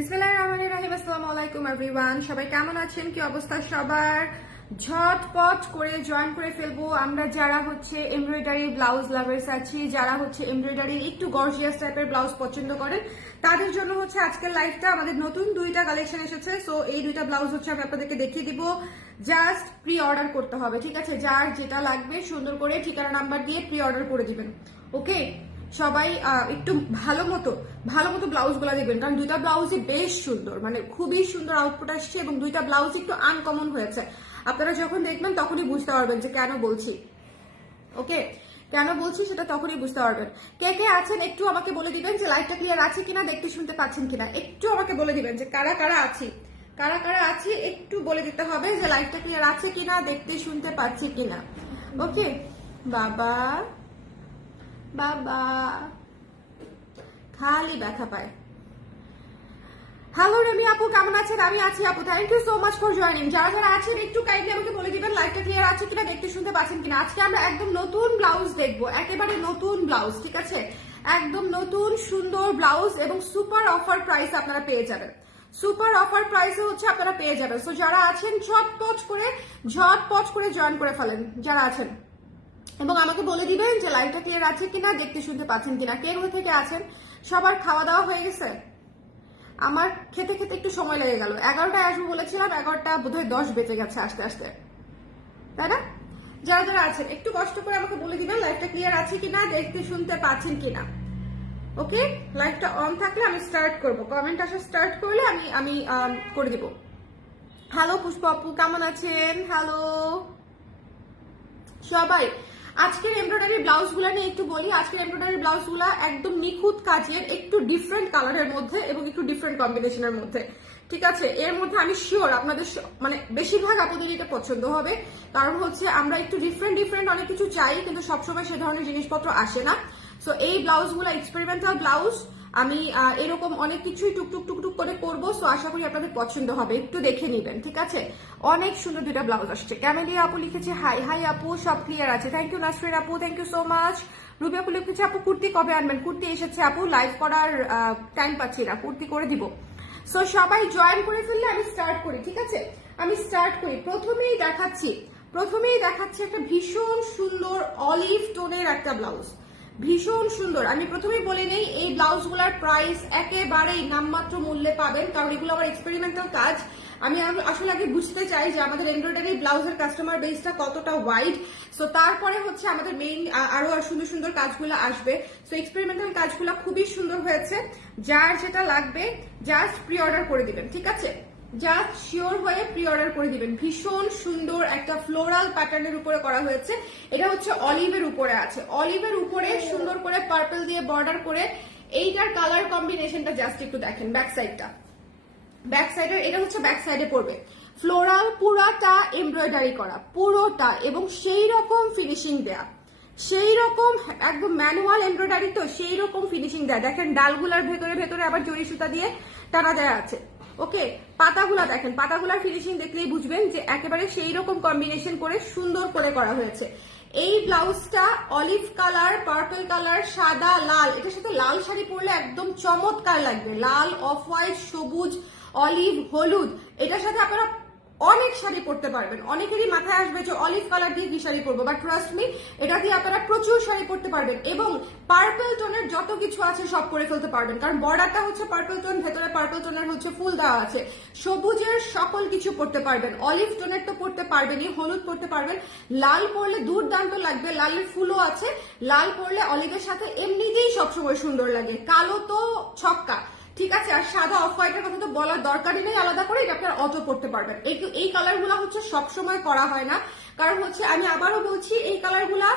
বিসমিল্লাহির রহমানির রহিম। আসসালামু আলাইকুম এভরিওয়ান, সবাই কেমন আছেন? কি অবস্থা সবার? ঝটপট করে জয়েন করে ফেলবো আমরা যারা হচ্ছে এমব্রয়ডারি ব্লাউজ লাভার্স আছি, যারা হচ্ছে এমব্রয়ডারি একটু গর্জিয়াস টাইপের ব্লাউজ পছন্দ করেন, তাদের জন্য হচ্ছে আজকের লাইভটা। আমাদের নতুন দুইটা কালেকশন এসেছে, সো এই দুইটা ব্লাউজ হচ্ছে আমি আপনাদেরকে দেখিয়ে দিব। জাস্ট প্রি অর্ডার করতে হবে, ঠিক আছে? যার যেটা লাগবে সুন্দর করে ঠিকানা নাম্বার দিয়ে প্রি অর্ডার করে দিবেন। ওকে, সবাই একটু ভালো মতো ব্লাউজ গুলা দেখবেন, কারণ দুইটা ব্লাউজই বেশ সুন্দর, মানে খুবই সুন্দর আউটপুট আসছে এবং দুইটা ব্লাউজ একটু আনকমন হয়েছে। আপনারা যখন দেখবেন তখনই বুঝতে পারবেন যে কেন বলছি। ওকে, কেন বলছি সেটা তখনই বুঝতে পারবেন। কে কে আছেন একটু আমাকে বলে দিবেন যে লাইভটা ক্লিয়ার আছে কিনা, দেখতে শুনতে পাচ্ছেন কিনা। একটু আমাকে বলে দিবেন যে কারা কারা আছি একটু বলে দিতে হবে যে লাইভটা ক্লিয়ার আছে কিনা, দেখতে শুনতে পাচ্ছি কিনা। ওকে, বাবা বাবা খালি ব্যথা পায়। হ্যালো রেমি আপু, কেমন আছেন? আমি আছি আপু, thank you so much for joining. যারা যারা আছেন একটু কাইন্ডলি আমাকে বলে দিবেন লাইভটা ক্লিয়ার আছে কিনা, দেখতে শুনতে পাচ্ছেন কিনা। আজকে আমরা একদম নতুন ব্লাউজ দেখবো, একেবারে নতুন ব্লাউজ, ঠিক আছে? একদম নতুন সুন্দর ব্লাউজ এবং সুপার অফার প্রাইস আপনারা পেয়ে যাবেন। সুপার অফার প্রাইসে হচ্ছে আপনারা পেয়ে যাবেন। সো যারা আছেন ঝটপট করে জয়েন করে ফেলেন যারা আছেন, এবং আমাকে বলে দিবেন যে লাইভটা ক্লিয়ার আছে কিনা, দেখতে শুনতে পাচ্ছেন কিনা। কে কোথা থেকে আছেন? সবার খাওয়া দাওয়া হয়ে গেছে? আমার খেতে খেতে একটু সময় লেগে গেল। 11টায় আসবো বলেছিলাম, 11টা বোধহয় 10 বেজে গেছে আসতে আসতে, তাই না? যারা যারা আছেন একটু কষ্ট করে আমাকে বলে দিবেন লাইভটা ক্লিয়ার আছে কিনা, দেখতে শুনতে পাচ্ছেন কিনা। ওকে, লাইভটা অন থাকলে আমি স্টার্ট করবো, কমেন্ট আসা স্টার্ট করলে আমি করে দিব। হ্যালো পুষ্প আপু, কেমন আছেন? হ্যালো সবাই। আজকের এমব্রয়ডারি ব্লাউজ গুলা নিয়ে একটু বলি। আজকের এমব্রয়ডারি ব্লাউজ গুলা একদম নিখুঁত কাজের, একটু ডিফারেন্ট কালারের মধ্যে এবং একটু ডিফারেন্ট কম্বিনেশনের মধ্যে, ঠিক আছে? এর মধ্যে আমি শিওর আপনাদের মানে বেশিরভাগ আপনাদের এটা পছন্দ হবে, কারণ হচ্ছে আমরা একটু ডিফারেন্ট অনেক কিছু চাই, কিন্তু সবসময় সে ধরনের জিনিসপত্র আসে না। সো এই ব্লাউজ গুলা এক্সপেরিমেন্টাল ব্লাউজ, আমি এরকম অনেক কিছুই টুকটুক করে করবো। সো আশা করি আপনাদের পছন্দ হবে, একটু দেখে নিবেন, ঠিক আছে? অনেক সুন্দর দুটা ব্লাউজ আসছে। ক্যামেলিয়া আপু লিখেছে হাই আপু, সব ক্লিয়ার আছে। থ্যাংক ইউ নাসরিন আপু, thank you so much. Ruby আপু লিখেছে আপু কুর্তি কবে আনবেন? কুর্তি এসেছে আপু, লাইভ করার টাইম পাচ্ছি না, কুর্তি করে দিব। সো সবাই জয়েন করে ফেললে আমি স্টার্ট করি, ঠিক আছে? আমি স্টার্ট করি। প্রথমেই দেখাচ্ছি একটা ভীষণ সুন্দর অলিভ টোনের একটা ব্লাউজ, ভীষণ সুন্দর। আমি প্রথমেই বলে নেই এই ব্লাউজগুলোর প্রাইস একেবারেই নামমাত্র মূল্যে পাবেন, কারণ এগুলো আমার এক্সপেরিমেন্টাল কাজ। আমি আসলে আগে বুঝতে চাই যে আমাদের এমব্রয়ডারি ব্লাউজের কাস্টমার বেসটা কতটা ওয়াইড। সো তারপরে হচ্ছে আমাদের মেইন আরো সুন্দর সুন্দর কাজগুলো আসবে। সো এক্সপেরিমেন্টাল কাজগুলো খুবই সুন্দর হয়েছে। যার যেটা লাগবে জাস্ট প্রি অর্ডার করে দিবেন, ঠিক আছে? জাস্ট শিওর হয়ে প্রি অর্ডার করে দিবেন। ভীষণ সুন্দর একটা ফ্লোরাল প্যাটার্নের উপরে করা হয়েছে। এটা হচ্ছে অলিভের উপরে আছে, অলিভের উপরে সুন্দর করে পার্পল দিয়ে বর্ডার করে। এইটার কালার কম্বিনেশনটা জাস্ট একটু দেখেন। ব্যাক সাইডে এটা হচ্ছে ব্যাক সাইডে পড়বে ফ্লোরাল, পুরাটা এমব্রয়ডারি করা, পুরোটা, এবং সেই রকম ফিনিশিং দেয়া, সেই রকম একদম ম্যানুয়াল এমব্রয়ডারি, তো সেই রকম ফিনিশিং দেয়া। দেখেন ডালগুলার ভেতরে আবার জরি সুতা দিয়ে টানা দেয়া আছে। ওকে, পাতাগুলা দেখেন, পাতাগুলার ফিনিশিং দেখলেই বুঝবেন যে একেবারে সেই রকম কম্বিনেশন করে সুন্দর করে করা হয়েছে। এই ব্লাউজটা অলিভ কালার, পার্পল কালার, সাদা, লাল, এটার সাথে লাল শাড়ি পরলে একদম চমৎকার লাগবে। লাল, অফ হোয়াইট, সবুজ, অলিভ, হলুদ, এটার সাথে আপনারা অনেক শাড়ি পরতে পারবেন। অনেকেরই মাথায় আসবে যে অলিভ কালার দিয়ে কি শাড়ি পরবো, বাট ট্রাস্ট মি, এটা দিয়ে আপনারা প্রচুর শাড়ি পরতে পারবেন। এবং পার্পল টোনের যত কিছু আছে সব করে ফেলতে পারবেন, কারণ বর্ডারটা হচ্ছে পার্পল টোন, ভেতরে পার্পল টোনের হচ্ছে ফুল দেওয়া আছে। সবুজের সকল কিছু পরতে পারবেন, অলিভ টোনের তো পরতে পারবেনই, হলুদ পরতে পারবেন, লাল পরলে দুর্দান্ত লাগবে, লালের ফুলও আছে। লাল পরলে অলিভের সাথে এমনিতেই সবসময় সুন্দর লাগে, কালো তো ছক্কা, ঠিক আছে? আর সাদা অফ হোয়াইটের কথা তো বলার দরকারই নেই, আলাদা করে এটা আপনারা অটো পড়তে পারবেন। এই কালারগুলো হচ্ছে সবসময় করা হয় না, কারণ হচ্ছে আমি আবারও বলছি এই কালারগুলা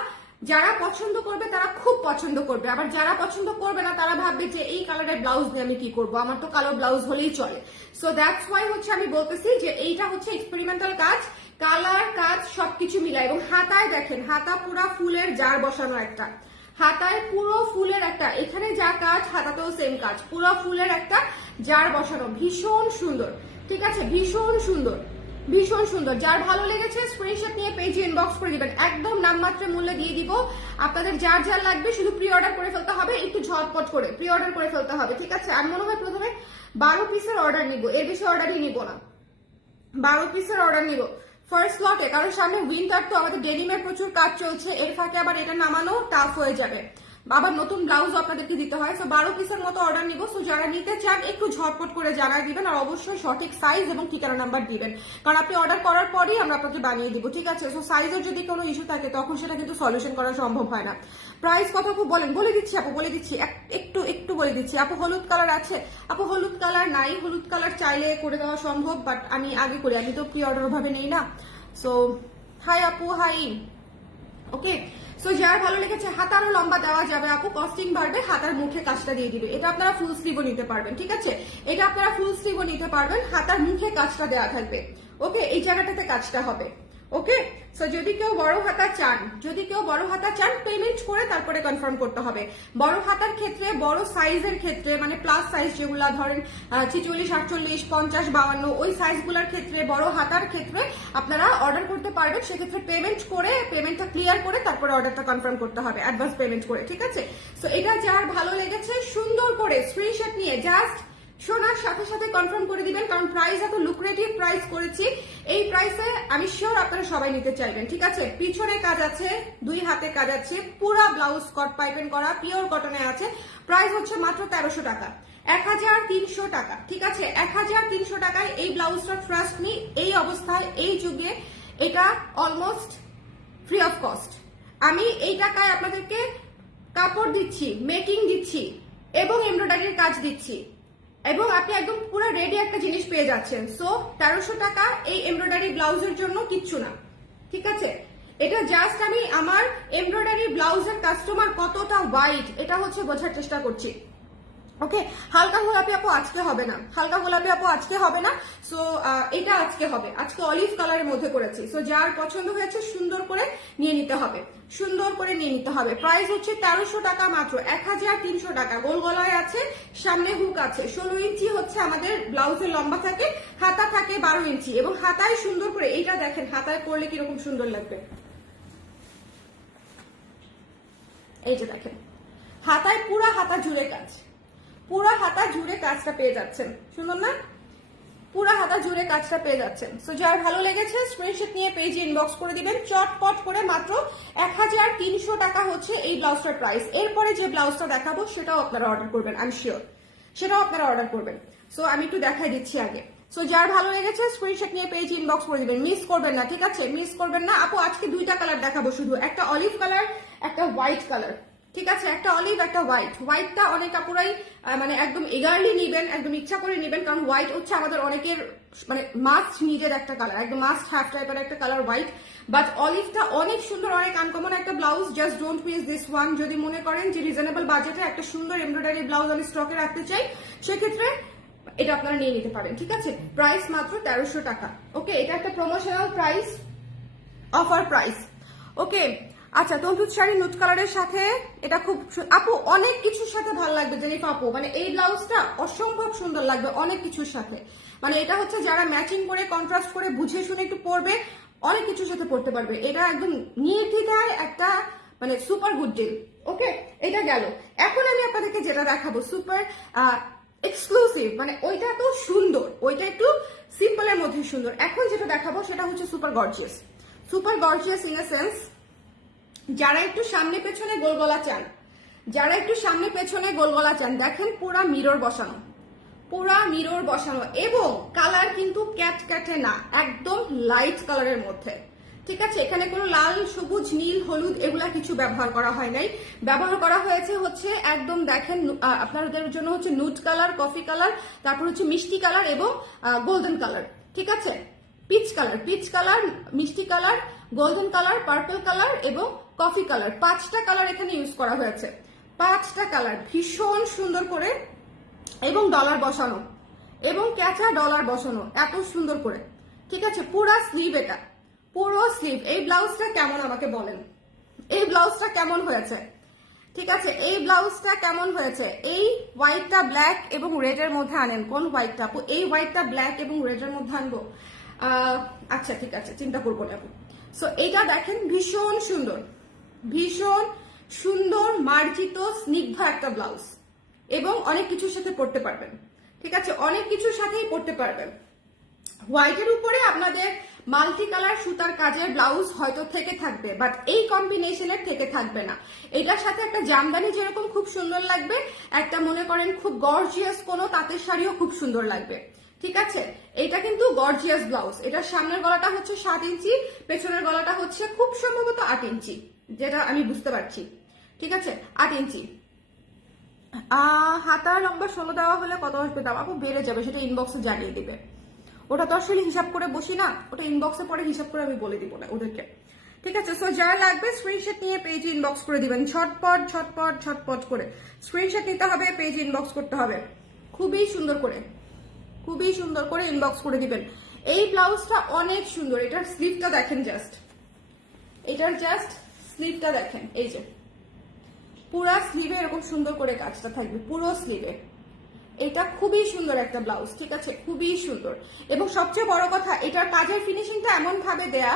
যারা পছন্দ করবে তারা খুব পছন্দ করবে, আবার যারা পছন্দ করবে না তারা ভাববে যে এই কালারের ব্লাউজ নিয়ে আমি কি করবো, আমার তো কালো ব্লাউজ হলেই চলে। সো দ্যাটস ওয়াই হচ্ছে আমি বলতেছি যে এইটা হচ্ছে এক্সপেরিমেন্টাল কাজ, কালার কাজ সবকিছু মিলায়। এবং হাতায় দেখেন, হাতা পুরা ফুলের জার বসানো একটা, হাতায় পুরো ফুলের একটা, এখানে যা কাজ হাতাতেও সেম কাজ, পুরো ফুলের একটা জার বসানো, ভীষণ সুন্দর, ঠিক আছে? ভীষণ সুন্দর, ভীষণ সুন্দর। যার ভালো লেগেছে স্ক্রিনশট নিয়ে পেজে ইনবক্স করে দিবেন, একদম নামমাত্র মূল্যে দিয়ে দিব। আপনাদের যার যার লাগবে শুধু প্রি অর্ডার করে ফেলতে হবে, একটু ঝটপট করে প্রি অর্ডার করে ফেলতে হবে, ঠিক আছে? আমি মনে হয় প্রথমে 12 পিসের অর্ডার নিব, এর বেশি অর্ডারই নিব না, 12 পিসের অর্ডার নিব ফার্স্ট লটে, কারণ সামনে উইন্টার তো আমাদের ডেনিমের প্রচুর কাজ চলছে, এর ফাঁকে আবার এটা নামানো টাফ হয়ে যাবে, আবার নতুন ব্লাউজ আপনাদেরকে দিতে হয়। সো 12 পিসের মতো অর্ডার নিব। সো যারা নিতে চান একটু ঝটপট করে জানাই দিবেন, আর অবশ্যই সঠিক সাইজ এবং ঠিকানা নাম্বার দিবেন, কারণ আপনি অর্ডার করার পরই আমরা আপনাকে বানিয়ে দিব, ঠিক আছে? সো সাইজের যদি কোনো ইস্যু থাকে তখন সেটা কিন্তু সলিউশন করা সম্ভব হয় না। প্রাইস কত খুব বলেন, বলে দিচ্ছি আপু, বলে দিচ্ছি, একটু একটু বলে দিচ্ছি। আপু হলুদ কালার আছে? আপু হলুদ কালার নাই, হলুদ কালার চাইলে করে দেওয়া সম্ভব, বাট আমি আগে করি, আমি তো প্রি অর্ডার ভাবে নেই না। সো হাই আপু, হাই। ওকে, সো যার ভালো লেগেছে হাতারও লম্বা দেওয়া যাবে আপু, কস্টিং বাড়বে, হাতার মুখে কাজটা দিয়ে দিবে। এটা আপনারা ফুল স্লিভও নিতে পারবেন, ঠিক আছে? এটা আপনারা ফুল স্লিভও নিতে পারবেন, হাতার মুখে কাজটা দেওয়া থাকবে। ওকে, এই জায়গাটাতে কাজটা হবে। ওকে, সো যদি কেউ বড় হাতা চান, পেমেন্ট করে তারপরে কনফার্ম করতে হবে। বড় হাতার ক্ষেত্রে, বড় সাইজের ক্ষেত্রে, মানে প্লাস সাইজ যেগুলা ধরেন 46, 48, 50, 52, ওই সাইজগুলোর ক্ষেত্রে, বড় হাতার ক্ষেত্রে আপনারা অর্ডার করতে পারবেন। সেক্ষেত্রে পেমেন্ট করে, পেমেন্টটা ক্লিয়ার করে তারপরে অর্ডারটা কনফার্ম করতে হবে, অ্যাডভান্স পেমেন্ট করে, ঠিক আছে? সো এটা যার ভালো লেগেছে সুন্দর করে স্ক্রিনশট নিয়ে জাস্ট শোনার সাথে সাথে কনফার্ম করে দিবেন, কারণ প্রাইস এত লুক্রেটিভ প্রাইস করেছি, এই প্রাইসে আমি শিওর আপনারা সবাই নিতে চাইবেন, ঠিক আছে? পিছনে কাজ আছে, 2 হাতে কাজ আছে, পুরা ব্লাউজ স্কট পাইপেন করা, পিওর কটনে আছে। প্রাইস হচ্ছে মাত্র 1300 টাকা, 1300 টাকা, ঠিক আছে? 1300 টাকায় এই ব্লাউজটা, ট্রাস্ট মি, এই অবস্থায়, এই যুগে এটা অলমোস্ট ফ্রি অফ কস্ট। আমি এই টাকায় আপনাদেরকে কাপড় দিচ্ছি, মেকিং দিচ্ছি এবং এমব্রয়ডারির কাজ দিচ্ছি, এবং আপনি একদম পুরো রেডি একটা জিনিস পেয়ে যাচ্ছেন। সো 1300 টাকা এই এমব্রয়ডারি ব্লাউজের জন্য কিচ্ছু না, ঠিক আছে? এটা জাস্ট আমি আমার এমব্রয়ডারি ব্লাউজের কাস্টমার কতটা ওয়াইড এটা হচ্ছে বোঝার চেষ্টা করছি। ওকে, হালকা গোলাপি আপু আজকে হবে না, হালকা গোলাপি আপু আজকে হবে না। সো এটা আজকে হবে, আজকে অলিভ কালারের মধ্যে করেছি। সো যার পছন্দ হয়েছে সুন্দর করে নিয়ে নিতে হবে, সুন্দর করে নিয়ে নিতে হবে। প্রাইস হচ্ছে 1300 টাকা মাত্র, 1300 টাকা। গোল গলায় আছে, সামনে হুক আছে, 16 ইঞ্চি হচ্ছে আমাদের ব্লাউজের লম্বা থাকে, হাতা থাকে 12 ইঞ্চি, এবং হাতায় সুন্দর করে, এইটা দেখেন হাতায় পরলে কিরকম সুন্দর লাগবে, এই যে দেখেন হাতায়, পুরা হাতা জুড়ে কাজ, পুরা হাতা জুড়ে কাজটা পেয়ে যাচ্ছেন, সুন্দর না? পুরা হাতা জুড়ে কাজটা পেয়ে যাচ্ছেন। সো যার ভালো লেগেছে স্ক্রিনশট নিয়ে পেজে ইনবক্স করে দিবেন চটপট করে। মাত্র 1300 টাকা হচ্ছে এই ব্লাউজটার প্রাইস। এরপরে যে ব্লাউজটা দেখাবো সেটাও আপনারা অর্ডার করবেন, আমি শিওর সেটাও আপনারা অর্ডার করবেন। সো আমি একটু দেখাই দিচ্ছি আগে। সো যার ভালো লেগেছে স্ক্রিনশট নিয়ে পেজে ইনবক্স করে দিবেন, মিস করবেন না, ঠিক আছে? মিস করবেন না আপু। আজকে 2টা কালার দেখাবো শুধু, একটা অলিভ কালার, একটা হোয়াইট কালার, ঠিক আছে? একটা অলিভ, একটা হোয়াইট। হোয়াইটটা অনেক আপুরাই মানে একদম এগারলি নিবেন, একদম ইচ্ছা করে নিবেন, কারণ হোয়াইট হচ্ছে আমাদের অনেকের মানে মাস্ট নিডেড একটা কালার, একদম মাস্ট হ্যাভ টাইপের একটা কালার হোয়াইট। বাট অলিভটা অনেক সুন্দর, অনেক আনকমন একটা blouse. Just don't miss this one. যদি মনে করেন যে রিজনেবল বাজেটে একটা সুন্দর এমব্রয়ডারি ব্লাউজ আমি স্টকে রাখতে চাই, সেক্ষেত্রে এটা আপনারা নিয়ে নিতে পারেন, ঠিক আছে? প্রাইস মাত্র 1300 টাকা। ওকে, এটা একটা প্রমোশনাল প্রাইস, অফার প্রাইস। ওকে, আচ্ছা, তন্তুজ শাড়ি নুট কালারের সাথে এটা খুব আপু অনেক কিছুর সাথে ভালো লাগবে জেনিফা আপু, মানে এই ব্লাউজটা অসম্ভব সুন্দর লাগবে অনেক কিছুর সাথে। মানে এটা হচ্ছে যারা ম্যাচিং করে, কন্ট্রাস্ট করে, বুঝে শুনে একটু পরবে, অনেক কিছুর সাথে পড়তে পারবে। এটা একদম নির্দ্বিধায় একটা মানে সুপার গুড ডিল। ওকে, এটা গেল। এখন আমি আপনাদেরকে যেটা দেখাবো সুপার এক্সক্লুসিভ, মানে ওইটা তো সুন্দর, ওইটা একটু সিম্পলের মধ্যে সুন্দর। এখন যেটা দেখাবো সেটা হচ্ছে super gorgeous. Super gorgeous in a sense, যারা একটু সামনে পেছনে গোল গলা চান, যারা একটু সামনে পেছনে গোল গলা চান, দেখেন পুরা মিরর বসানো, পুরা মিরর বসানো, এবং কালার কিন্তু ক্যাট ক্যাটে না, একদম লাইট কালারের মধ্যে, ঠিক আছে? এখানে কোনো লাল, সবুজ, নীল, হলুদ এগুলা কিছু ব্যবহার করা হয় নাই। ব্যবহার করা হয়েছে হচ্ছে একদম দেখেন আপনাদের জন্য হচ্ছে নুড কালার, কফি কালার, তারপর হচ্ছে মিষ্টি কালার এবং গোল্ডেন কালার, ঠিক আছে? পিচ কালার, পিচ কালার, মিষ্টি colour, golden colour, purple colour এবং কফি কালার, 5টা কালার এখানে ইউজ করা হয়েছে। 5টা কালার ভীষণ সুন্দর করে, এবং ডলার বসানো, এবং ক্যাচা ডলার বসানো এত সুন্দর করে, ঠিক আছে? পুরা স্লিভ, এটা পুরো স্লিভ। এই ব্লাউজটা কেমন আমাকে বলেন, এই ব্লাউজটা কেমন হয়েছে, ঠিক আছে? এই ব্লাউজটা কেমন হয়েছে? এই হোয়াইটটা ব্ল্যাক এবং রেড এর মধ্যে আনেন, কোন হোয়াইটটা আপু? এই হোয়াইটটা ব্ল্যাক এবং রেড এর মধ্যে আনবো। আচ্ছা ঠিক আছে, চিন্তা করবো না। সো এটা দেখেন ভীষণ সুন্দর, ভীষণ সুন্দর মার্জিত স্নিগ্ধ একটা ব্লাউজ, এবং অনেক কিছুর সাথে পরতে পারবেন। ঠিক আছে, অনেক কিছুর সাথেই পরতে পারবেন। হোয়াইটের উপরে আপনাদের মাল্টি কালার সুতার কাজের ব্লাউজ হয়তো থেকে থাকবে, বাট এই কম্বিনেশনের থেকে থাকবে না। এটার সাথে একটা জামদানি যেরকম খুব সুন্দর লাগবে, একটা মনে করেন খুব গর্জিয়াস কোনো তাঁতের শাড়িও খুব সুন্দর লাগবে। ঠিক আছে, এটা কিন্তু গর্জিয়াস ব্লাউজ। এটার সামনের গলাটা হচ্ছে 7 ইঞ্চি, পেছনের গলাটা হচ্ছে খুব সম্ভবত 8 ইঞ্চি, যেটা আমি বুঝতে পারছি। ঠিক আছে, 8 ইঞ্চি। হাতার লম্বা 16 দেওয়া হলে কত আসবে দাম? আপু বেড়ে যাবে, সেটা ইনবক্সে জানিয়ে দিবে। ওটা তো আসলে হিসাব করে বসি না, ওটা ইনবক্সে পরে হিসাব করে আমি বলে দিব না ওদেরকে। ঠিক আছে, সো যারা লাগবে স্ক্রিনশট নিয়ে পেজে ইনবক্স করে দিবেন, ঝটপট ঝটপট ঝটপট করে স্ক্রিনশট নিতে হবে, পেজে ইনবক্স করতে হবে। খুবই সুন্দর করে, খুবই সুন্দর করে ইনবক্স করে দিবেন। এই ব্লাউজটা অনেক সুন্দর। এটার স্লিভটা দেখেন, এটার জাস্ট স্লিভটা দেখেন, এই যে পুরো স্লিভে এরকম সুন্দর করে কাজটা থাকবে, পুরো স্লিভে। এটা খুবই সুন্দর একটা ব্লাউজ। ঠিক আছে, খুবই সুন্দর। এবং সবচেয়ে বড় কথা, এটার কাজের ফিনিশিংটা এমন ভাবে দেয়া,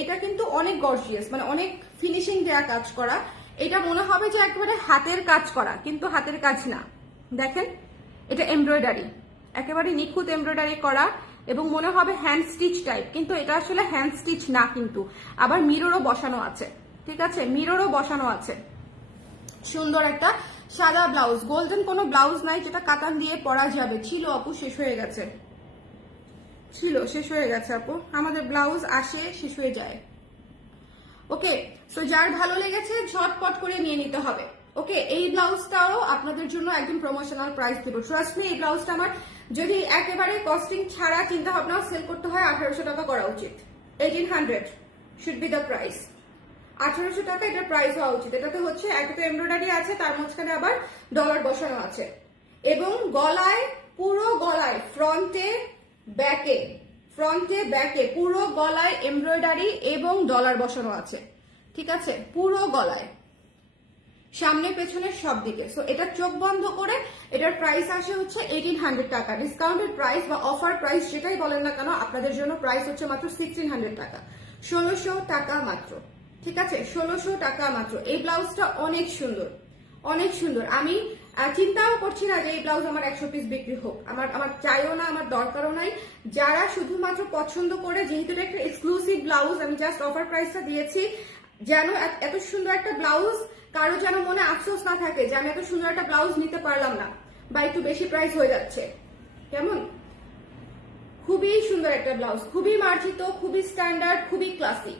এটা কিন্তু অনেক গর্জিয়াস, মানে অনেক ফিনিশিং দেয়া কাজ করা। এটা মনে হবে যে একেবারে হাতের কাজ করা, কিন্তু হাতের কাজ না। দেখেন, এটা এমব্রয়ডারি, একেবারে নিখুঁত এমব্রয়ডারি করা, এবং মনে হবে হ্যান্ড স্টিচ টাইপ, কিন্তু এটা আসলে হ্যান্ড স্টিচ না, কিন্তু আবার মিররও বসানো আছে। ঠিক আছে, মিররও বসানো আছে। সুন্দর একটা সাদা ব্লাউজ, গোল্ডেন কোনো ব্লাউজ নাই যেটা কাতান দিয়ে পরা যাবে। ছিল আপু, শেষ হয়ে গেছে, শেষ হয়ে গেছে আপু। আমাদের ব্লাউজ আসে, শেষ হয়ে যায়। ওকে, সো যার ভালো লেগেছে ঝটপট করে নিয়ে নিতে হবে। ওকে, এই ব্লাউজটাও আপনাদের জন্য একদম প্রমোশনাল প্রাইস দেবো। ট্রাস্ট মি, এই ব্লাউজটা আমার যদি একেবারে কস্টিং ছাড়া চিন্তা ভাবনা সেল করতে হয় 1800 টাকা করা উচিত। 1800 শুড বি দ্য প্রাইস। 1800 টাকা এটার প্রাইস হওয়া উচিত। এটাতে হচ্ছে একটা তো এমব্রয়ডারি আছে, তার মাঝখানে আবার ডলার বসানো আছে, এবং গলায়, পুরো গলায় ফ্রন্টে ব্যাকে পুরো গলায় এমব্রয়ডারি এবং ডলার বসানো আছে। ঠিক আছে, পুরো গলায়, সামনে পেছনে সব দিকে। সো এটা চোখ বন্ধ করে এটার প্রাইস আসে হচ্ছে 1800 টাকা। ডিসকাউন্টেড প্রাইস বা অফার প্রাইস যেটাই বলেন না কেন, আপনাদের জন্য প্রাইস হচ্ছে মাত্র 1600 টাকা, 1600 টাকা মাত্র। ঠিক আছে, 1600 টাকা মাত্র। এই ব্লাউজটা অনেক সুন্দর, অনেক সুন্দর। আমি চিন্তাও করছি না যে এই ব্লাউজ আমার 100 পিস বিক্রি হোক, আমার চাইও না, আমার দরকারও নাই। যারা শুধুমাত্র পছন্দ করে, যেহেতু এটা একটা এক্সক্লুসিভ ব্লাউজ, আমি জাস্ট অফার প্রাইসটা দিয়েছি, যেন এত সুন্দর একটা ব্লাউজ কারো যেন মনে আফসোস না থাকে যে আমি এত সুন্দর একটা ব্লাউজ নিতে পারলাম না, বা একটু বেশি প্রাইস হয়ে যাচ্ছে। কেমন? খুবই সুন্দর একটা ব্লাউজ, খুবই মার্জিত, খুবই স্ট্যান্ডার্ড, খুবই ক্লাসি।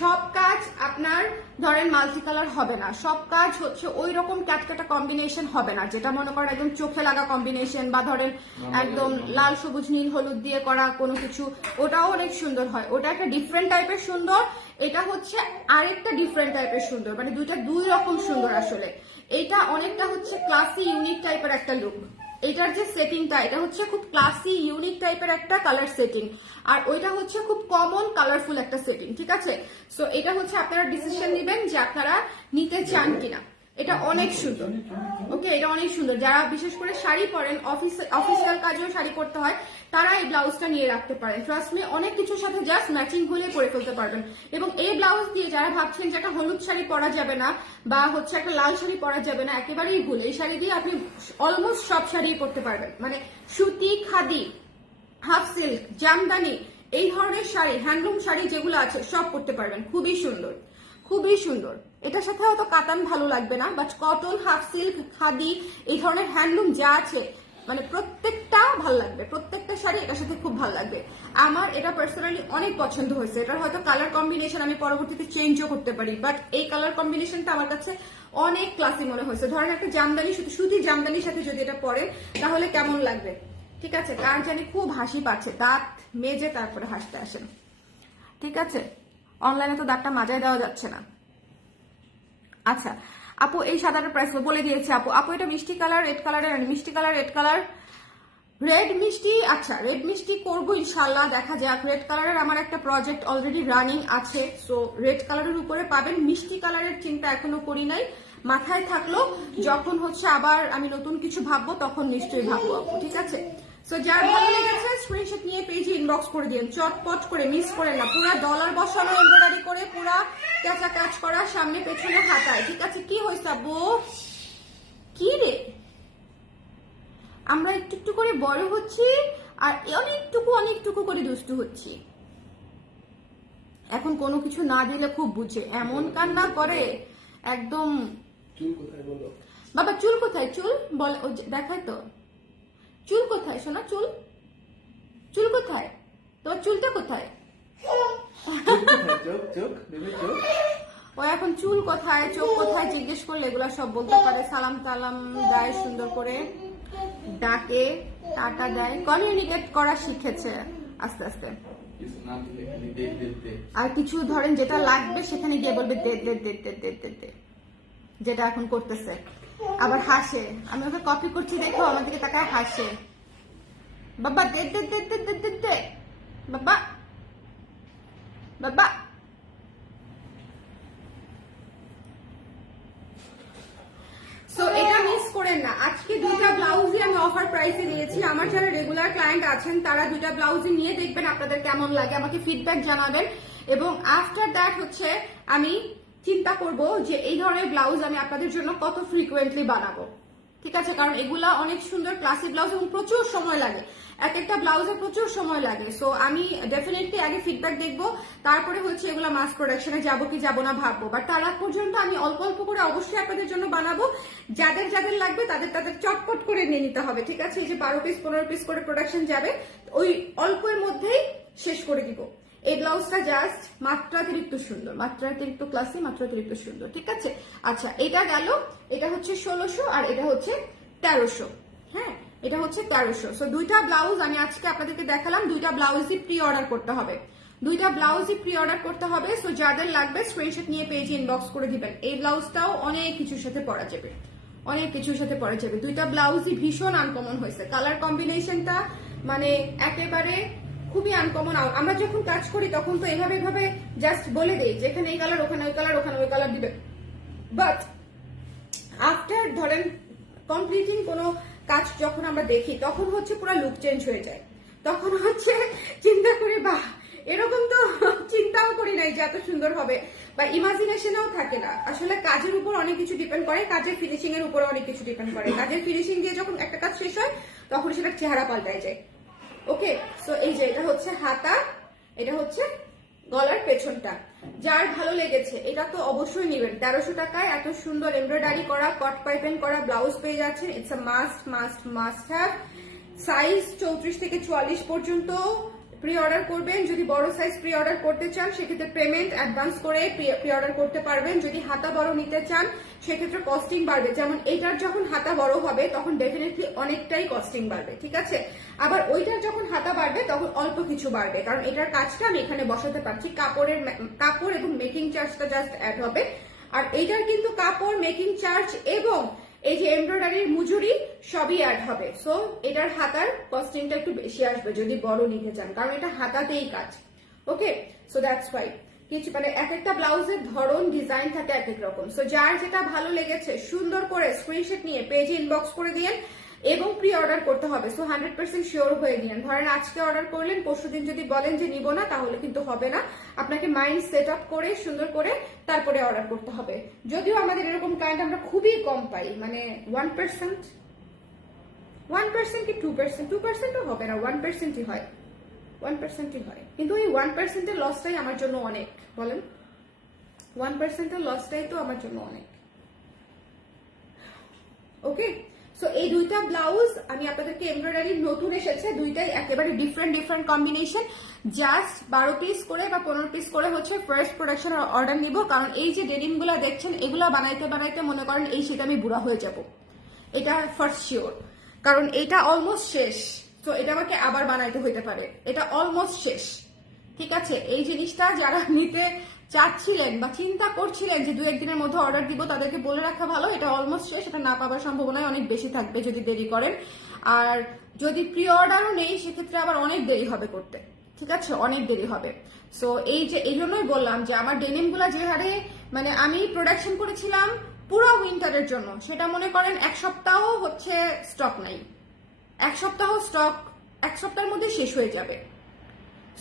সব কাজ আপনার ধরেন মাল্টি কালার হবে না, সব কাজ হচ্ছে ওই রকম ক্যাটকাটা কম্বিনেশন হবে না, যেটা মনে করেন একদম চোখে লাগা কম্বিনেশন, বা ধরেন একদম লাল সবুজ নীল হলুদ দিয়ে করা কোনো কিছু, ওটাও অনেক সুন্দর হয়। ওটা একটা ডিফারেন্ট টাইপের সুন্দর, এটা হচ্ছে আরেকটা ডিফারেন্ট টাইপের সুন্দর, মানে দুইটা দুই রকম সুন্দর আসলে। এটা অনেকটা হচ্ছে ক্লাসি ইউনিক টাইপের একটা লুক। এটার যে সেটিংটা, এটা হচ্ছে খুব ক্লাসি ইউনিক টাইপের একটা কালার সেটিং, আর ওইটা হচ্ছে খুব কমন কালারফুল একটা সেটিং। ঠিক আছে, সো এটা হচ্ছে আপনারা ডিসিশন নেবেন যে আপনারা নিতে চান কিনা। এটা অনেক সুন্দর। ওকে, এটা অনেক সুন্দর। যারা বিশেষ করে শাড়ি পরেন, অফিসিয়াল কাজেও শাড়ি করতে হয়, তারা এই ব্লাউজটা নিয়ে রাখতে পারেন। ট্রাস্ট মি, অনেক কিছুর সাথে জাস্ট ম্যাচিং হলে পরে ফেলতে পারবেন। এবং এই ব্লাউজ দিয়ে যারা ভাবছেন যে একটা হলুদ শাড়ি পরা যাবে না, বা হচ্ছে একটা লাল শাড়ি পরা যাবে না, একেবারেই ভুল। এই শাড়ি দিয়ে আপনি অলমোস্ট সব শাড়ি পরতে পারবেন, মানে সুতি, খাদি, হাফ সিল্ক, জামদানি, এই ধরনের শাড়ি, হ্যান্ডলুম শাড়ি যেগুলো আছে সব পরতে পারবেন। খুবই সুন্দর, খুবই সুন্দর। এটার সাথে হয়তো কাতান ভালো লাগবে না, but cotton, half silk, khadi, এই ধরনের হ্যান্ডলুম যা আছে, মানে প্রত্যেকটা ভালো লাগবে, প্রত্যেকটা শাড়ি এটার সাথে খুব ভালো লাগবে। আমার এটা পার্সোনালি অনেক পছন্দ হয়েছে। এটার হয়তো কালার কম্বিনেশন আমি পরবর্তীতে চেঞ্জও করতে পারি, বাট এই কালার কম্বিনেশনটা আমার কাছে অনেক ক্লাসি মনে হয়েছে। ধরেন একটা জামদানি, সুতি জামদানির সাথে যদি এটা পরেন তাহলে কেমন লাগবে। ঠিক আছে, কার জানি খুব হাসি পাচ্ছে, দাঁত মেজে তারপরে হাসতে আসেন। ঠিক আছে, অনলাইনে তো দাঁতটা মাজায় দেওয়া যাচ্ছে না। আচ্ছা আপু, এই সাদাটার প্রাইস বলে দিয়েছে আপু। আপু এটা মিষ্টি কালার, রেড কালারের, মিষ্টি কালার, রেড কালার, রেড মিষ্টি। আচ্ছা, রেড মিষ্টি করবো ইনশাল্লাহ, দেখা যাক। রেড কালারের আমার একটা প্রজেক্ট অলরেডি রানিং আছে, সো রেড কালারের উপরে পাবেন। মিষ্টি কালারের চিন্তা এখনো করি নাই, মাথায় থাকলো, যখন হচ্ছে আবার আমি নতুন কিছু ভাববো তখন নিশ্চয়ই ভাববো আপু। ঠিক আছে, সো যার ভালো লেগেছে স্ক্রিনশট নিয়ে পেজে ইনবক্স করে দিন, চটপট করে, মিস করেন না। পুরা ডলার বসানো এমব্রয়ডারি করে, পুরা কাঁচা কাজ করা, সামনে পেছনে হাতায়। ঠিক আছে, কি হয়েছে আব্বু? কি রে, আমরা একটু একটু করে বড় হচ্ছি আর অনেকটুকু করে দুষ্টু হচ্ছি। এখন কোনো কিছু না দিলে খুব বুঝে, এমন কান্না করে একদম। চুল কোথায় বলো? বাবা চুল কোথায়? চুল বল, দেখায় তো চুল কোথায় সোনা? চুল চুল কোথায়? তোমার চুলটা কোথায়? ও এখন চুল কোথায়, চোখ কোথায় জিজ্ঞেস করলে এগুলা সব বলতে পারে। সালাম টালাম দেয়, সুন্দর করে ডাকে, টাটা দেয়, কমিউনিকেট করা শিখেছে আস্তে আস্তে। আর কিছু ধরেন যেটা লাগবে সেখানে গিয়ে বলবে দে দে দে দে দে দে দে, যেটা এখন করতেছে। আবার হাসে, আমি ওকে কপি করছি দেখো, আমার দিকে তাকায় হাসে। বাবা দে দে দে দে দে দে দে, বাবা বাবা। সো এটা মিস করেন না। আজকে দুইটা ব্লাউজই আমি অফার প্রাইসে দিয়েছি। আমার যারা রেগুলার ক্লায়েন্ট আছেন তারা দুইটা ব্লাউজই নিয়ে দেখবেন আপনাদের কেমন লাগে, আমাকে ফিডব্যাক জানাবেন। এবং আফটার দ্যাট হচ্ছে আমি চিন্তা করব যে এই ধরনের ব্লাউজ আমি আপনাদের জন্য কত ফ্রিকুয়েন্টলি বানাবো। ঠিক আছে, কারণ এগুলা অনেক সুন্দর ক্লাসিক ব্লাউজ এবং প্রচুর সময় লাগে, এক একটা ব্লাউজে প্রচুর সময় লাগে। সো আমি ডেফিনেটলি আগে ফিডব্যাক দেখবো, তারপরে হচ্ছে এগুলো মাস প্রোডাকশনে যাবো কি যাবো না ভাববো। বাট তার আগ পর্যন্ত আমি অল্প অল্প করে অবশ্যই আপনাদের জন্য বানাবো। যাদের যাদের লাগবে তাদের তাদের চটপট করে নিয়ে নিতে হবে। ঠিক আছে, এই যে 12 পিস 15 পিস করে প্রোডাকশন যাবে, ওই অল্পের মধ্যেই শেষ করে দিব। এই ব্লাউজটা জাস্ট মাত্রাতিরিক্ত সুন্দর, মাত্রাতিরিক্ত ক্লাসি, মাত্রাতিরিক্ত সুন্দর। ঠিক আছে, আচ্ছা এটা গেল, এটা হচ্ছে 1600 আর এটা হচ্ছে 1300। হ্যাঁ, এটা হচ্ছে 1300। সো দুইটা ব্লাউজ আমি আজকে আপনাদেরকে দেখালাম, দুইটা ব্লাউজই প্রি অর্ডার করতে হবে, দুইটা ব্লাউজই প্রি অর্ডার করতে হবে। সো যাদের লাগবে স্ক্রিনশট নিয়ে পেজে ইনবক্স করে দিবেন। এই ব্লাউজটাও অনেক কিছুর সাথে পরা যাবে, অনেক কিছুর সাথে পরা যাবে। দুইটা ব্লাউজই ভীষণ আনকমন হয়েছে, কালার কম্বিনেশনটা মানে একেবারে খুবই আনকমন। আমরা যখন কাজ করি তখন তো এভাবে এভাবে জাস্ট বলে দেই যে এখানে এই কালার, ওখানে ওই কালার, ওখানে ওই কালার দিবে। বাট আফটার ধরেন কমপ্লিটিং কোনো কাজ যখন আমরা দেখি তখন হচ্ছে পুরো লুক চেঞ্জ হয়ে যায়। তখন হচ্ছে চিন্তা করি বাহ, এরকম তো চিন্তাও করি নাই যে এত সুন্দর হবে, বা ইমাজিনেশনও থাকে না। আসলে কাজের উপর অনেক কিছু ডিপেন্ড করে, কাজের ফিনিশিং এর উপর অনেক কিছু ডিপেন্ড করে। কাজের ফিনিশিং দিয়ে যখন একটা কাজ শেষ হয় তখন সেটা চেহারা পাল্টায় যায়। ওকে, সো এই যে এটা হচ্ছে হাতা, এটা হচ্ছে গলার পেছনটা। যার ভালো লেগেছে এটা তো অবশ্যই নেবেন। 1300 টাকায় এত সুন্দর এমব্রয়ডারি করা কট পাইপেন করা ব্লাউজ পেয়ে যাচ্ছেন। It's a must must must have. Size 34 থেকে 44 পর্যন্ত প্রি অর্ডার করবেন। যদি বড় সাইজ প্রি অর্ডার করতে চান সেক্ষেত্রে পেমেন্ট অ্যাডভান্স করে প্রি অর্ডার করতে পারবেন। যদি হাতা বড় নিতে চান সেক্ষেত্রে কস্টিং বাড়বে। যেমন এইটার যখন হাতা বড় হবে তখন ডেফিনেটলি অনেকটাই কস্টিং বাড়বে। ঠিক আছে, আবার ওইটার যখন হাতা বাড়বে তখন অল্প কিছু বাড়বে, কারণ এটার কাজটা আমি এখানে বসাতে পারছি। কাপড় এবং মেকিং চার্জটা জাস্ট অ্যাড হবে। আর এইটার কিন্তু কাপড়, মেকিং চার্জ এবং এই যে এমব্রয়ডারির মজুরি সবই অ্যাড হবে। সো এটার হাতার কস্টিংটা একটু বেশি আসবে যদি বড় নিতে চান, কারণ এটা হাতাতেই কাজ। ওকে, সো দ্যাটস ওয়াই কিছু মানে এক একটা ব্লাউজের ধরন ডিজাইন থাকে এক এক রকম। সো যার যেটা ভালো লেগেছে সুন্দর করে স্ক্রিনশট নিয়ে পেজে ইনবক্স করে দিন এবং প্রি অর্ডার করতে হবে। সো 100% শিওর হয়ে দিন। ধরেন আজকে অর্ডার করলেন, পরশুদিন যদি বলেন যে নিব না তাহলে কিন্তু হবে না। আপনাকে মাইন্ড সেট আপ করে সুন্দর করে তারপরে অর্ডার করতে হবে। যদিও আমাদের এরকম ক্লায়েন্ট আমরা খুবই কম পাই, মানে 1% কি 2%ও হবে না, 1%ই হয়, 1%ই হয়। কিন্তু এই 1%-এর লসটাই আমার জন্য অনেক, বলেন 1%-এর লসটাই তো আমার জন্য অনেক। ওকে, সো এই দুইটা ব্লাউজ আমি আপনাদেরকে এমব্রয়ডারি নতুন এসেছে, দুইটাই একেবারে ডিফারেন্ট কম্বিনেশন। জাস্ট 12 পিস করে বা 15 পিস করে হচ্ছে ফার্স্ট প্রোডাকশন অর্ডার নিব, কারণ এই যে ডেনিম গুলা দেখছেন এগুলা বানাইতে বানাইতে মনে করেন এই শীতে আমি বুড়া হয়ে যাব, এটা ফার্স্ট শিওর। কারণ এটা অলমোস্ট শেষ, তো এটা আমাকে আবার বানাইতে হইতে পারে। এটা অলমোস্ট শেষ। ঠিক আছে, এই জিনিসটা যারা নিতে চাচ্ছিলেন বা চিন্তা করছিলেন যে 2-1 দিনের মধ্যে অর্ডার দিব তাদেরকে বলে রাখা ভালো, এটা অলমোস্ট শেষ। এটা না পাওয়ার সম্ভাবনায় অনেক বেশি থাকবে যদি দেরি করেন। আর যদি প্রি অর্ডারও নেই সেক্ষেত্রে আবার অনেক দেরি হবে করতে। ঠিক আছে, অনেক দেরি হবে। সো এই জন্যই বললাম যে আমার ডেনিম গুলা যে হারে মানে আমি প্রোডাকশন করেছিলাম পুরো উইন্টারের জন্য, সেটা মনে করেন 1 সপ্তাহ হচ্ছে স্টক নাই, 1 সপ্তাহ স্টক 1 সপ্তাহের মধ্যে শেষ হয়ে যাবে।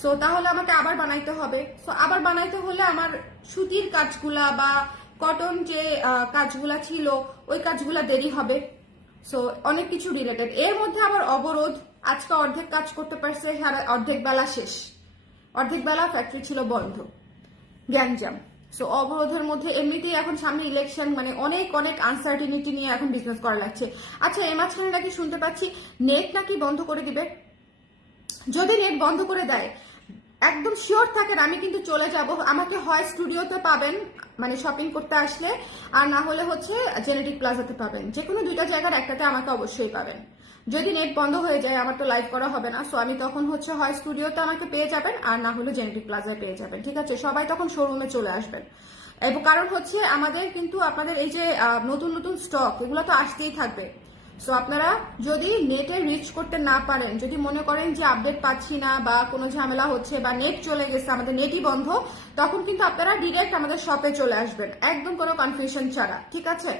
সো তাহলে আমাকে আবার বানাইতে হবে। সো আবার বানাইতে হলে আমার সুতির কাজগুলা বা কটন যে কাজগুলা ছিল ওই কাজগুলা দেরি হবে। সো অনেক কিছু রিলেটেড, এর মধ্যে আবার অবরোধ। আজকে অর্ধেক কাজ করতে পারছে, অর্ধেক বেলা শেষ, অর্ধেক বেলা ফ্যাক্টরি ছিল বন্ধ, গ্যাঞ্জাম। সো অবরোধের মধ্যে এমনিতেই এখন সামনে ইলেকশন, মানে অনেক অনেক আনসার্টিনিটি নিয়ে এখন বিজনেস করা লাগছে। আচ্ছা, এই মাঝখানে নাকি শুনতে পাচ্ছি নেট নাকি বন্ধ করে দিবে। যদি নেট বন্ধ করে দেয়, একদম শিওর থাকেন আমি কিন্তু চলে যাব। আমাকে হয় স্টুডিওতে পাবেন মানে শপিং করতে আসলে, আর না হলে হচ্ছে জেনেটিক প্লাজাতে পাবেন। যে কোনো দুইটা জায়গার একটাতে আমাকে অবশ্যই পাবেন। যদি নেট বন্ধ হয়ে যায়, আমার তো লাইভ করা হবে না, সো আমি তখন হচ্ছে হয় স্টুডিওতে আমাকে পেয়ে যাবেন, আর না হলে জেনেটিক প্লাজায় পেয়ে যাবেন। ঠিক আছে, সবাই তখন শোরুমে চলে আসবেন। এবং কারণ হচ্ছে আমাদের কিন্তু আপনাদের এই যে নতুন নতুন স্টক, এগুলো তো আসতেই থাকবে। সো আপনারা যদি নেটে রিচ করতে না পারেন, যদি মনে করেন যে আপডেট পাচ্ছি না বা কোনো ঝামেলা হচ্ছে বা নেট চলে গেছে, আমাদের নেটই বন্ধ, তখন কিন্তু আপনারা ডিরেক্ট আমাদের শপে চলে আসবেন, একদম কোনো কনফিউশন ছাড়া। ঠিক আছে।